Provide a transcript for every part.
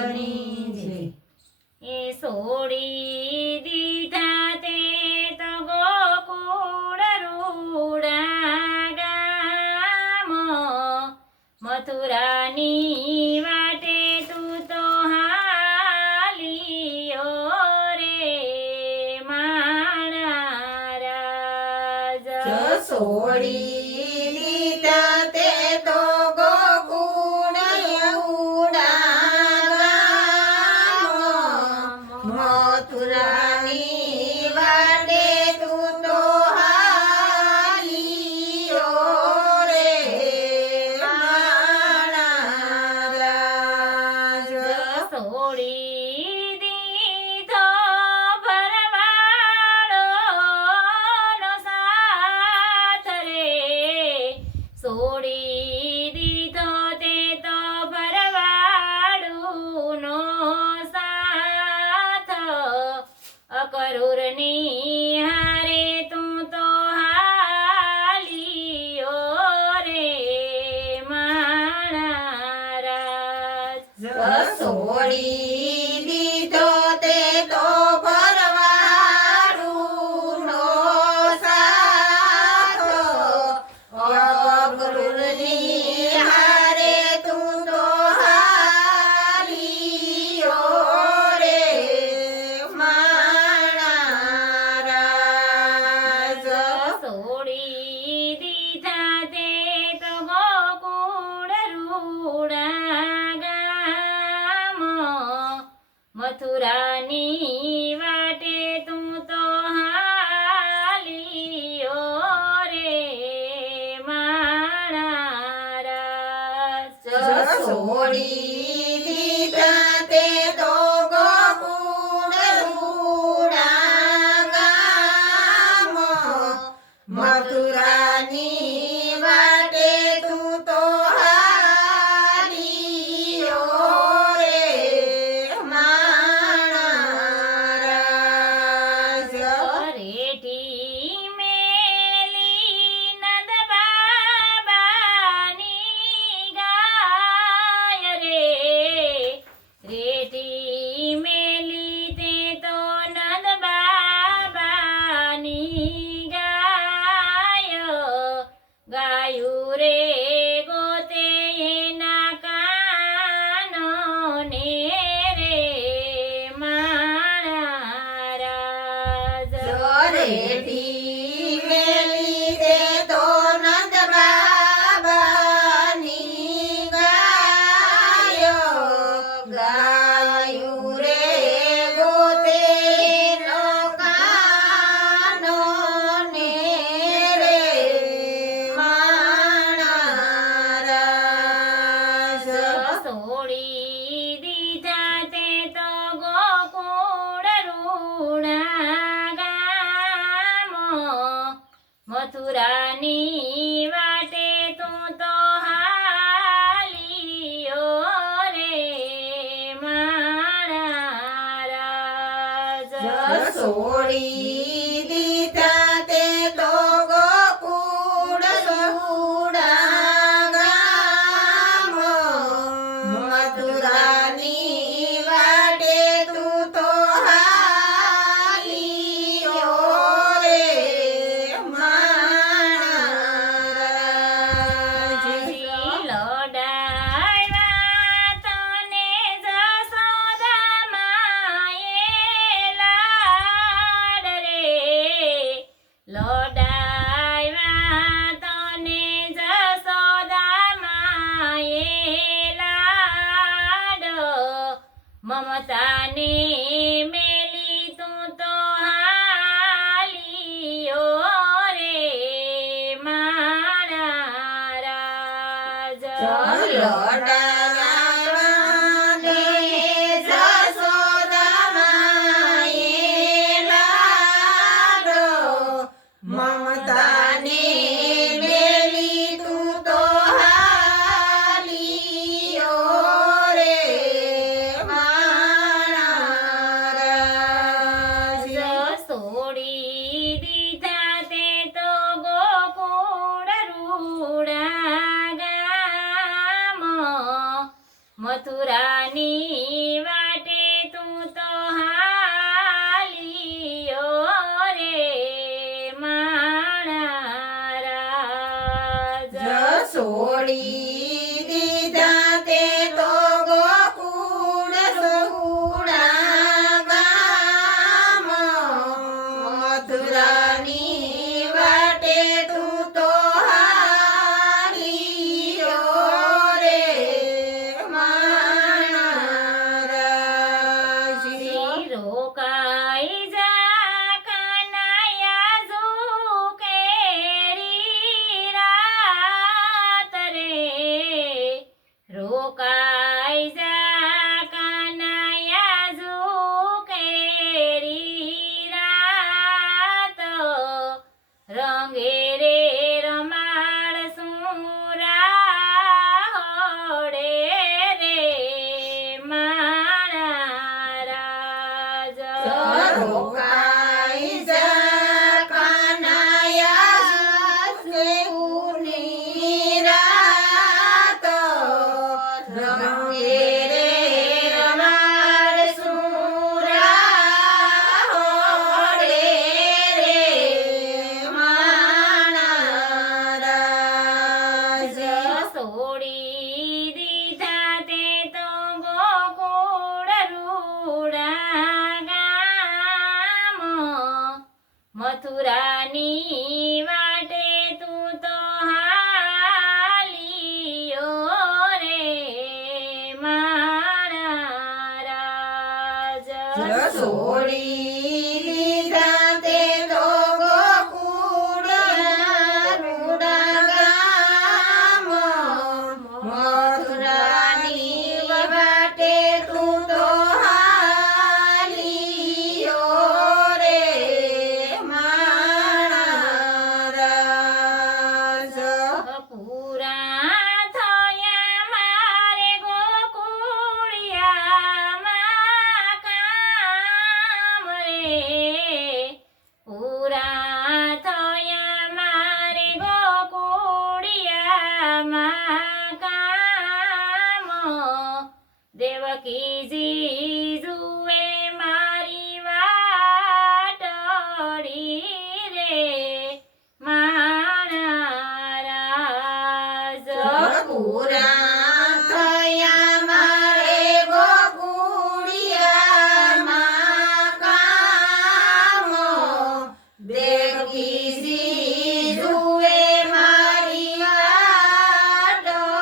લાલની જય. એ છોડી દીધા તે તો ગોકુળ રૂડા ગામ મથુરાની વાટે તું તો હાલિયો રે માણા રાજ. છોડી દીધા તે તો ગોકુળ રૂડા ગામ મથુરાની વાટે તું તો હાલિયો રે માણા રાજ. છોડી દીધો ભરવાડો નો સાથ રે છોડી દીધો તે તો ભરવાડુનો સાથ અકરૂરની હારે તું તો હાલિયો રે માણા રાજ. છોડી દીધો તે તો ભરવાડુનો સાથ અકરૂરની હારે તું તો હાલિયો રે માણા રાજ. છોડી દીધા તે તો ગોકુળ રૂડા ગામ મથુરાની વાટે તું તો હાલિયો રે માણા રાજ. છોડી દીધા તે તો ગોકુળ રૂડા ગામ મથુરાની વાટે તું તો હાલિયો રે માણા રાજ. રેઠી મેલી નંદ બાબાની ગાય રે રેઠી મેલી તે તો નંદ બાબાની ગાય ગાયું રે ગોતે એના કાનને રે માણા રાજ. રેઠી મેલી તે તો નંદ બાબાની ગાયો ગાયું રે ગોતે નો કાનો ને રે માણા રાજ. છોડી દીધા તે તો ગોકુળ રૂડા ગામ મથુરાની વાટે તું તો હાલિયો રે માણા રાજ. છોડી દીધા તે તો ગોકુળ રૂડા ગામ મથુરાની વાટે તું તો હાલિયો રે માણા રાજ. લોડાવ્યા તને જશોદા માએ લાડ રે લોડાવ્યા તને જશોદા માએ લાડ મમતાને મેલી તું તો હાલિયો રે માણા રાજ. લોડાવાને જશોદા માએ લાડો મમતાને મેલી તું તો હાલિયો રે માણા રાજ. છોડી દીધા તે તો ગોકુળ રૂડા ગામ મથુરાની રોકાઈ જા કાનૈયા ઝુકેરી રાત રંગે રે રમાડશું રાહોડે રે મારા રાજા રોકાઈ જા કાનૈયા સેઉની રાત રંગે રે રમાડશું રાહોડે રે મારા રાજા. છોડી દીધા તે તો ગોકુળ રૂડા ગામ મથુરાની વાટે તું તો હાલિયો રે મારા રાજા છોડી દીધા તે તો ગોકુળના રૂડા ગામ મથુરાની વાટે તું તો હાલિયો રે મારા રાજા. પૂરા થયા મારે ગોકુળિયામાં કામ રે પૂરા થયા મારે ગોકુળિયામાં કામ દેવકીજી જુએ મારી વાટડી રે મારા રાજા પૂરા થયા મારે ગોકુળિયામાં કામ દેવકીજી જુએ મારી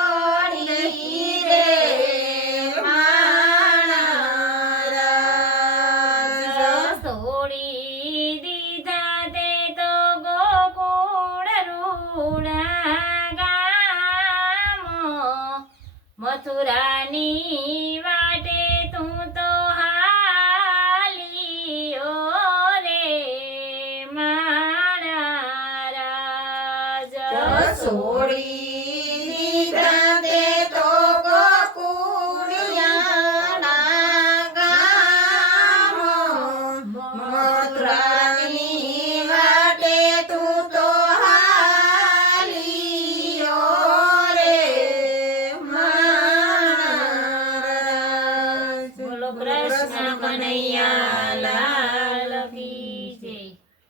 વાટડી રે મારા રાજા. છોડી દીધા તે તો ગોકુળ રૂડા ગામ મથુરાની વાટે તું તો હાલિયો રે મારા રાજા છોડી